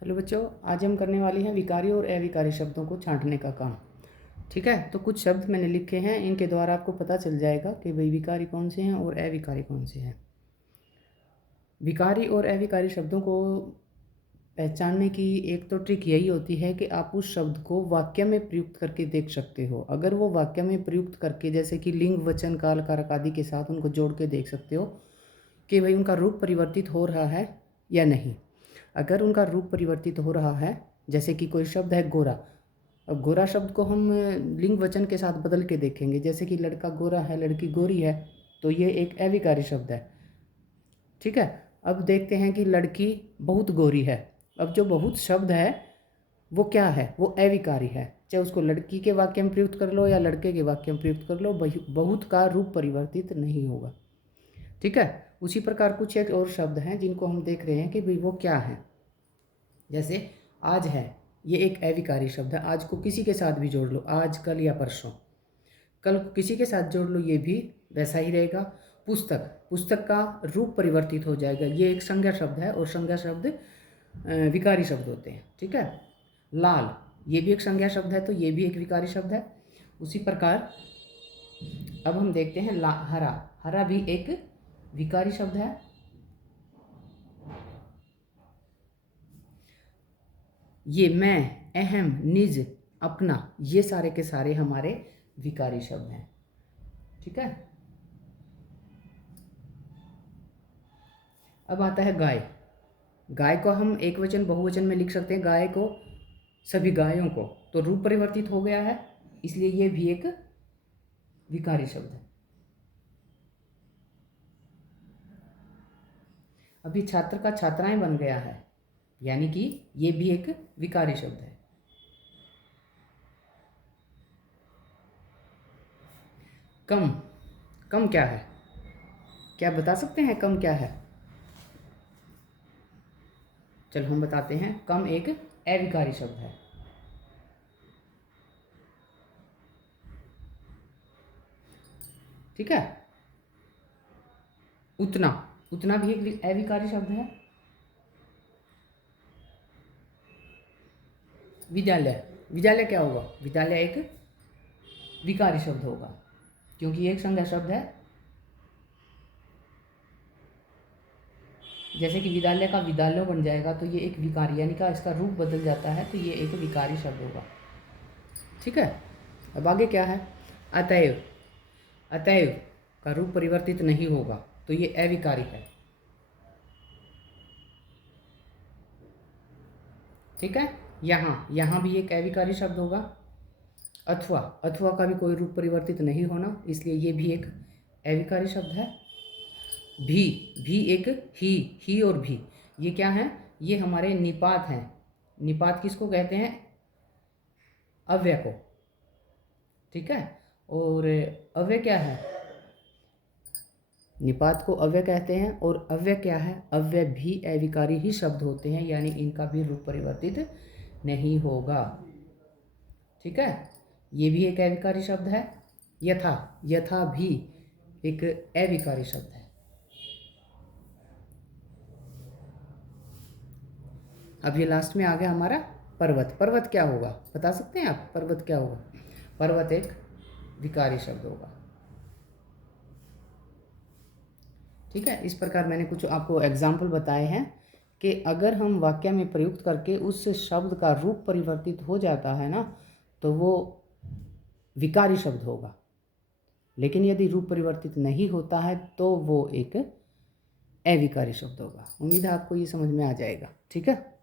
Hello बच्चों, आज हम करने वाले हैं विकारी और अविकारी शब्दों को छांटने का काम। ठीक है, तो कुछ शब्द मैंने लिखे हैं, इनके द्वारा आपको पता चल जाएगा कि भाई विकारी कौन से हैं और अविकारी कौन से हैं। विकारी और अविकारी शब्दों को पहचानने की एक तो ट्रिक यही होती है कि आप उस शब्द को वाक्य में प्रयुक्त करके देख सकते हो। अगर वो वाक्य में प्रयुक्त करके, जैसे कि लिंग, वचन, काल, कारक आदि के साथ उनको जोड़ के देख सकते हो कि भाई उनका रूप परिवर्तित हो रहा है या नहीं। अगर उनका रूप परिवर्तित हो रहा है, जैसे कि कोई शब्द है गोरा, अब गोरा शब्द को हम लिंग वचन के साथ बदल के देखेंगे, जैसे कि लड़का गोरा है, लड़की गोरी है, तो ये एक अविकारी शब्द है। ठीक है, अब देखते हैं कि लड़की बहुत गोरी है। अब जो बहुत शब्द है वो क्या है? वो अविकारी है। चाहे उसको लड़की के वाक्य में प्रयुक्त कर लो या लड़के के वाक्य में प्रयुक्त कर लो, बहुत का रूप परिवर्तित नहीं होगा। ठीक है, उसी प्रकार कुछ एक और शब्द हैं जिनको हम देख रहे हैं कि भाई वो क्या है। जैसे आज है, ये एक अविकारी शब्द है। आज को किसी के साथ भी जोड़ लो, आज, कल या परसों। कल को किसी के साथ जोड़ लो, ये भी वैसा ही रहेगा। पुस्तक, पुस्तक का रूप परिवर्तित हो जाएगा। ये एक संज्ञा शब्द है और संज्ञा शब्द विकारी शब्द होते हैं। ठीक है, लाल, ये भी एक संज्ञा शब्द है, तो ये भी एक विकारी शब्द है। उसी प्रकार अब हम देखते हैं हरा, हरा भी एक विकारी शब्द है। ये मैं, अहम, निज, अपना, ये सारे के सारे हमारे विकारी शब्द हैं। ठीक है, अब आता है गाय। गाय को हम एक वचन बहुवचन में लिख सकते हैं, गाय को, सभी गायों को, तो रूप परिवर्तित हो गया है, इसलिए ये भी एक विकारी शब्द है। अभी छात्र का छात्राएं बन गया है, यानी कि ये भी एक विकारी शब्द है। कम, कम क्या है? क्या बता सकते हैं कम क्या है? चलो हम बताते हैं, कम एक अविकारी शब्द है। ठीक है, उतना, उतना भी एक अविकारी शब्द है। विद्यालय, विद्यालय क्या होगा? विद्यालय एक विकारी शब्द होगा, क्योंकि ये एक संज्ञा शब्द है। जैसे कि विद्यालय का विद्यालय बन जाएगा, तो ये एक विकारी, यानी का इसका रूप बदल जाता है, तो ये एक विकारी शब्द होगा। ठीक है, अब आगे क्या है? अतएव, अतएव का रूप परिवर्तित नहीं होगा, तो ये अविकारी है। ठीक है, यहाँ, यहाँ भी एक अविकारी शब्द होगा। अथवा, अथवा का भी कोई रूप परिवर्तित नहीं होना, इसलिए ये भी एक अविकारी शब्द है। भी एक ही और भी, ये क्या है? ये हमारे निपात हैं। निपात किसको कहते हैं? अव्यय को। ठीक है, और अव्यय क्या है? निपात को अव्यय कहते हैं, और अव्यय क्या है? अव्यय भी अविकारी ही शब्द होते हैं, यानी इनका भी रूप परिवर्तित नहीं होगा। ठीक है, ये भी एक अविकारी शब्द है। यथा, यथा भी एक अविकारी शब्द है। अब ये लास्ट में आ गया हमारा पर्वत। पर्वत क्या होगा? बता सकते हैं आप, पर्वत क्या होगा? पर्वत एक विकारी शब्द होगा। ठीक है, इस प्रकार मैंने कुछ आपको एग्जाम्पल बताए हैं कि अगर हम वाक्य में प्रयुक्त करके उस शब्द का रूप परिवर्तित हो जाता है ना, तो वो विकारी शब्द होगा। लेकिन यदि रूप परिवर्तित नहीं होता है तो वो एक अविकारी शब्द होगा। उम्मीद है आपको ये समझ में आ जाएगा। ठीक है।